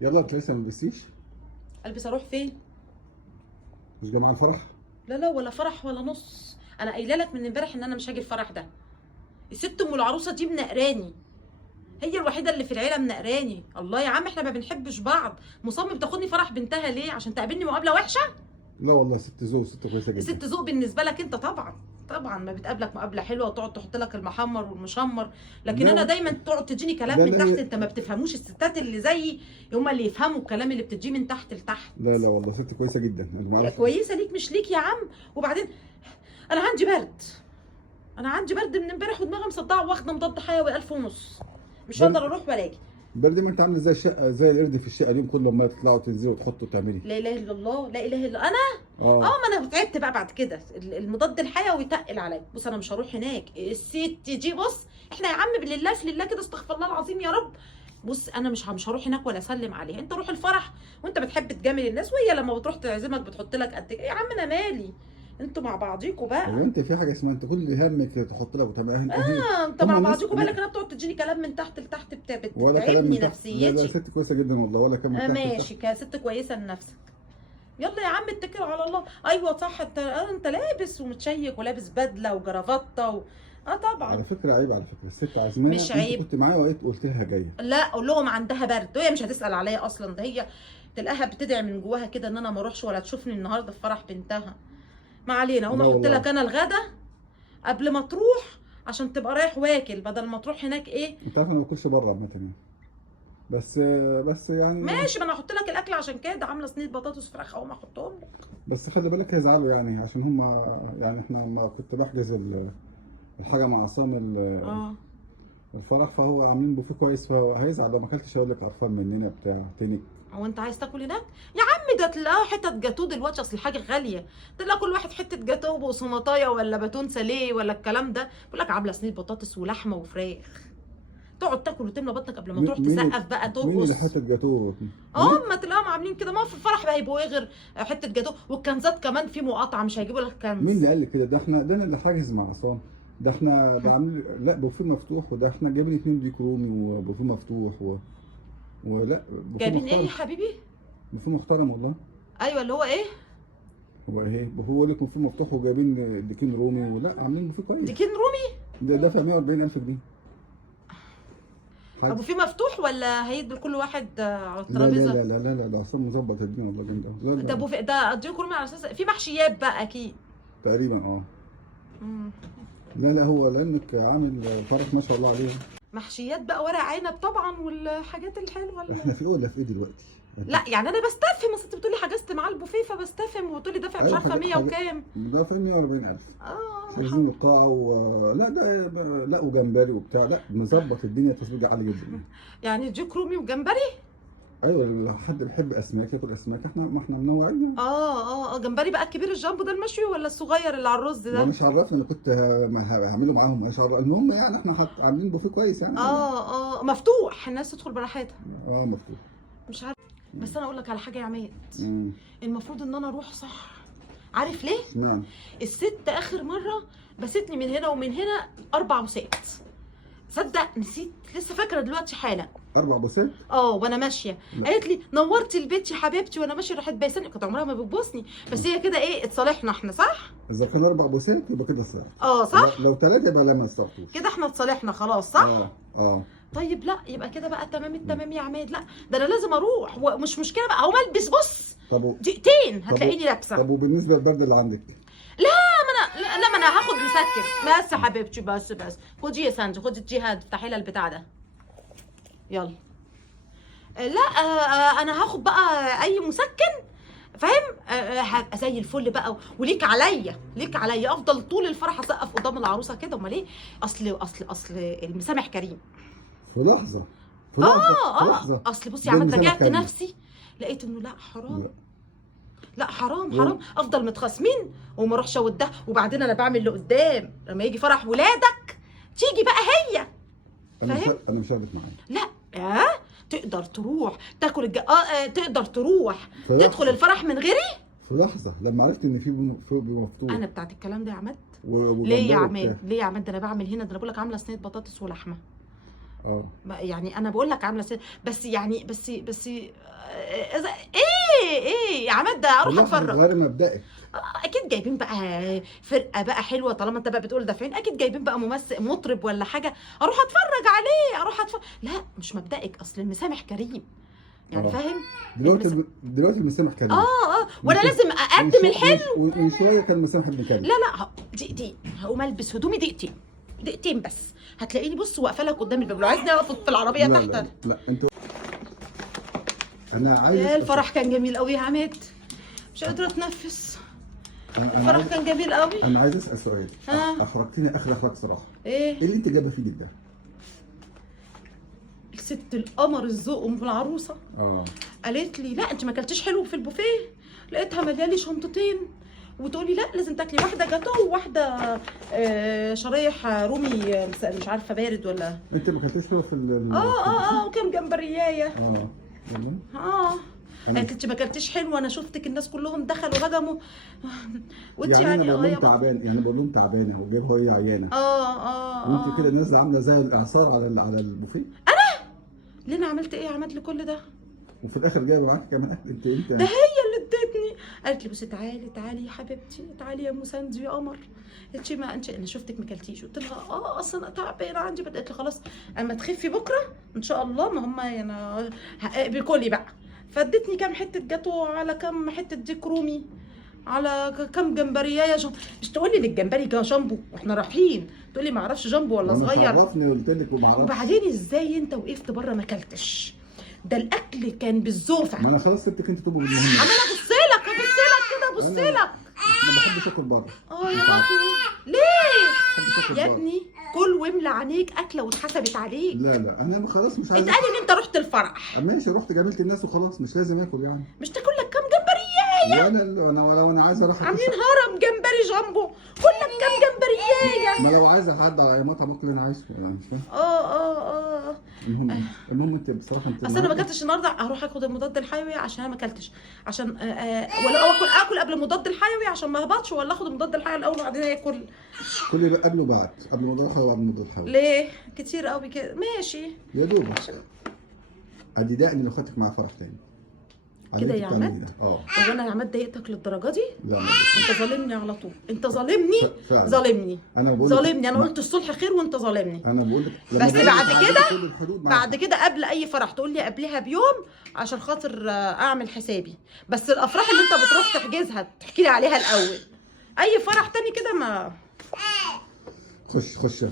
يلا انت لسه ما لبستيش؟ البس اروح فين؟ مش جاي مع الفرح؟ لا لا، ولا فرح ولا نص. انا قايله لك من امبارح ان انا مش هاجي الفرح ده. الست ام العروسه دي منقراني. هي الوحيده اللي في العيله منقراني. الله يا عم، احنا ما بنحبش بعض. مصمم تاخدني فرح بنتها ليه؟ عشان تقابلني مقابله وحشه؟ لا والله ست ذوق، ست كويسه جدا. ست ذوق بالنسبه لك انت طبعا. طبعا ما بتقابلك مقابله حلوه وتقعد تحط لك المحمر والمشمر، لكن لا انا لا دايما تقعد تديني كلام لا من لا تحت. هي- انت ما بتفهموش، الستات اللي زيي هم اللي يفهموا الكلام اللي بتديه من تحت لتحت. لا لا والله ست كويسه جدا، انا يا بعرف. كويسه ليك مش ليك يا عم. وبعدين انا عندي برد. انا عندي برد من امبارح ودماغي مصدعه واخده مضاد حيوي 1000 ونص. مش برد؟ هقدر اروح ولا اجي. برد؟ ما انت عامله زي الشقه، زي القرد في الشقه اليوم كله لما تطلعوا وتنزلوا وتحطوا وتعملي. لا اله الا الله، لا اله الا انا. اه ما انا تعبت بقى بعد كده. المضاد الحيوي تقل عليا. بص انا مش هروح هناك. الست دي بص، احنا يا عم بالله في لله كده، استغفر الله العظيم يا رب. بص انا مش هروح هناك ولا اسلم عليها. انت روح الفرح وانت بتحب تجامل الناس، وهي لما بتروح تعزمك بتحط لك قد كده. يا عم انا مالي، انتوا مع بعضيكوا بقى. هو انت في حاجه اسمها انت كل همك تحط لك وتعملها انت هي؟ انت هم مع الناس بعضيكوا بقى، لكن انا بتقعد تديني كلام من تحت لتحت ولا كلام بتتعبني من تحت. لا لا نفسيتي. ست كويسه جدا والله، ولا كلام من تحت لتحت. ماشي كست كويسه لنفسك. يلا يا عم اتكل على الله. ايوه صح، انت لابس ومتشيك ولابس بدله وجرافطه طبعا. على فكره عيب، على فكره الست عزمانه، مش انت عيب. كنت معايا وقلت قلت لها جايه. لا قول لهم عندها برد، وهي مش هتسال عليا اصلا. ده هي تلاقيها بتدعي من جواها كده ان انا ما اروحش ولا تشوفني النهارده في فرح بنتها. ما علينا، هقوم لا احط والله لك انا الغدا قبل ما تروح عشان تبقى رايح واكل، بدل ما تروح هناك ايه. انت عارف انا ما باكلش بره عامه يعني. بس بس يعني. ماشي، ما انا هحط لك الاكل عشان كده. عامله صينيه بطاطس فراخ اهو، ما احطهم لك. بس خلي بالك هيزعلوا يعني، عشان هم يعني احنا ما كنت بحجز الحاجه مع عصام اه الفرح، فهو عاملين بوفيه كويس، فهو هيزعل لو ما اكلتش، هيقول لك قرفان مننا بتاع تاني. هو انت عايز تاكل هناك يا عم؟ ده تلاقوا حتت جاتوه دلوقتي، اصل الحاجه غاليه. تلاقي كل واحد حته جاتوه وصنطايه ولا باتون ساليه ولا الكلام ده. بيقول لك عامله صينيه بطاطس ولحمه وفراخ، تقعد تاكل وتملى بطنك قبل ما تروح تسقف بقى مين اللي ترقص. حته جاتوه هناك؟ ما تلاقيهم عاملين كده. ما في الفرح بقى يبقوا ايه غير حته جاتوه والكنزات كمان في مقاطعه، مش هيجيبوا لك مين كنز. اللي قال لي كده؟ ده احنا، ده انا اللي حاجز مع عصام. ده احنا ده عاملين لا بوفيه مفتوح، وده احنا جايبين 2 ديك رومي وبوفيه مفتوح ولا بوفيه جايبين ايه يا محترم. حبيبي؟ بوفيه محترم والله. ايوه اللي هو ايه؟ هو ايه؟ هو لك بوفيه مفتوح وجايبين ديكين رومي، ولا عاملين بوفيه كويس. ديكين رومي؟ ده دافع 140,000 جنيه. ابو فيه مفتوح ولا هيدي لكل واحد على لا لا الترابيزه؟ لا لا لا لا، ده عصام مظبط الدنيا والله جامد أوي. لا ده لا. ابو فيه ده اديكم رومي على اساس في محشيات بقى اكيد. تقريبا اه. مم. لا لا هو لانك عامل فرق ما شاء الله عليه. محشيات بقى، ورق عنب طبعا والحاجات الحلوه احنا في اولى في ايه دلوقتي؟ لا يعني انا بستفهم. اصل انت بتقولي حجزت معاه البوفيه فبستفهم، وتقولي دافع مش عارفه 100 وكام. ده في 140,000. مش عايزين الحمد. القاعة لا ده لا وجمبري وبتاع، لا مظبط الدنيا، تظبيط عالي جدا. يعني ديك رومي وجمبري. ايوه لو حد بيحب اسماك ياكل اسماك، احنا ما احنا منوعين. جمبري بقى الكبير الجامبو ده المشوي ولا الصغير اللي على الرز ده؟ مش عرفني، انا كنت هعمله معاهم، مش عرفني. المهم يعني احنا عاملين بوفيه كويس يعني. مفتوح الناس تدخل براحتها. اه مفتوح. مش عارف. بس انا اقول لك على حاجه يا عماد، امم المفروض ان انا اروح صح. عارف ليه؟ اشمعنى؟ الست اخر مره بستني من هنا ومن هنا 4 بوسات. صدق نسيت، لسه فاكره دلوقتي حالا. 4 بوسات؟ وانا ماشيه قالت لي نورتي البيت يا حبيبتي، وانا ماشيه راحت بايساني. كانت عمرها ما بتبوسني، بس هي كده ايه اتصالحنا احنا صح؟ اذا كان 4 بوسات يبقى كده صح. صح؟ لو 3 يبقى لا ما استغفرش. كده احنا اتصالحنا خلاص صح؟ اه طيب لا يبقى كده بقى تمام التمام يا عماد. لا ده انا لازم اروح، ومش مشكله بقى هقوم البس. بص طب دقيقتين هتلاقيني لابسه. طب وبالنسبه للبرد اللي عندك؟ لا ما انا هاخد مسكن بس يا حبيبتي. بس خدي يا ساندي، خدي الجهاد افتحي لها البتاع ده يلا. لا انا هاخد بقى اي مسكن فاهم. زي الفل بقى. وليك عليا، ليك عليا افضل طول الفرح اسقف قدام العروسه كده. امال ايه؟ اصل المسامح كريم. في لحظه في لحظه في لحظه. اصل بصي يا عم راجعت نفسي لقيت انه لا حرام. لا حرام افضل متخاصمين وما اروحش اودها. وبعدين انا بعمل اللي قدام لما يجي فرح ولادك تيجي بقى هي. فاهم؟ انا مش هاخدك معايا. لا تقدر تروح تاكل تقدر تروح تدخل الفرح من غيري. في لحظه لما عرفت ان في مفتوح. انا بتاعت الكلام ده يا عماد. ليه يا عماد؟ ده انا بعمل هنا، ده انا بقول لك عامله صينيه بطاطس ولحمه يعني انا بقول لك عامله بس يعني بس ايه يا عماد ده اروح اتفرج. غير مبدئك. اكيد جايبين بقى فرقه بقى حلوه، طالما انت بقى بتقول دافعين اكيد جايبين بقى ممثل مطرب ولا حاجه، اروح اتفرج عليه، اروح اتفرج. لا مش مبدئك، اصل المسامح كريم يعني فاهم. دلوقتي المسامح كريم. وانا لازم اقدم الحلو. ومن شويه كان المسامح ابن كريم. لا دقيقتين هقوم البس هدومي، دقيقتين بس هتلاقيني بص واقفه لك قدام الباب، لو عايزني اقف في العربيه لا تحت. لا انت انا عايز الفرح كان جميل قوي يا عماد، مش قادره اتنفس. الفرح كان جميل قوي. انا عايز اسال سؤال. احرجتني اخر احراج صراحه. ايه اللي انت جايبه فيه ده؟ الست القمر الذوق ام العروسه قالت لي لا انت ما اكلتيش حلو في البوفيه، لقيتها مليالي شنطتين وتقولي لا لازم تاكلي واحده جاتو وواحده شرايح رومي مش عارفه بارد ولا. انت ما اكلتيش حلو في وكام جمبريايه. قالت انت ما اكلتيش حلو، انا شفتك الناس كلهم دخلوا هجموا وانت يعني انا بقول لهم تعبان، يعني بقول لهم تعبانه وجايبها هي عيانه. وانت كده نازله عامله زي الاعصار على البوفيه. ليه انا عملت ايه؟ عملت لي كل ده وفي الاخر جايبه معاك كمان اكل. انت ده هي اللي ادتني، قالت لي بصي تعالي يا حبيبتي، تعالي يا مساندي يا قمر، انت ما انت انا شفتك ما اكلتيش. قلت لها اصلا انا تعبانه عندي. قالت لي خلاص اما تخفي بكره ان شاء الله، ما هم يعني بكلي بقى. فادتني كام حته جاتو على كام حته ديك رومي على كام جمبريايه مش تقولي للجمبري جامبو واحنا رايحين تقولي ما اعرفش جامبو ولا صغير. انا عرفني قلت لك وما اعرفش. وبعدين ازاي انت وقفت بره ما اكلتش؟ ده الاكل كان بالزوفه. ما انا خلاص سبتك انت تبقى بالمهم. انا ابص لك كده ابص لك. انا ما بحبش اكل بره. يا بطني ليه؟ يا ابني كل واملى عينيك اكله واتحسبت عليك. لا انا خلاص مش عايز. اتقال ان انت رحت الفرح. ماشي رحت جاملت الناس وخلاص، مش لازم اكل يعني. مش تاكل لك كام جمبريايه؟ وانا عايز اروح عاملين هرم جمبري جامبو، كل لك كام جمبريايه؟ ما لو عايز حد على اي مطعم اكل اللي انا عايزه يعني مش فاهم. المهم انت بصراحه انت اصل انا ما اكلتش النهارده، هروح اخد المضاد الحيوي عشان انا ما اكلتش، عشان ولا اكل قبل المضاد الحيوي عشان ما اهبطش، ولا اخد المضاد الحيوي الاول وبعدين اكل. كل قبل وبعد، قبل المضاد الحيوي وبعد المضاد الحيوي. ليه كتير قوي كده؟ ماشي يا دوب ادي دقني لو خدتك معايا فرح تاني كده يا عماد. هو انا يا عماد ضايقتك للدرجه دي؟ لا انت ظالمني على طول، انت ظالمني. انا بقول ظالمني. انا قلت الصلح خير وانت ظالمني. انا بقول لك بس بعد كده قبل اي فرح تقول لي قبلها بيوم عشان خاطر اعمل حسابي. بس الافراح اللي انت بتروح تحجزها تحكي لي عليها الاول، اي فرح تاني كده ما. خش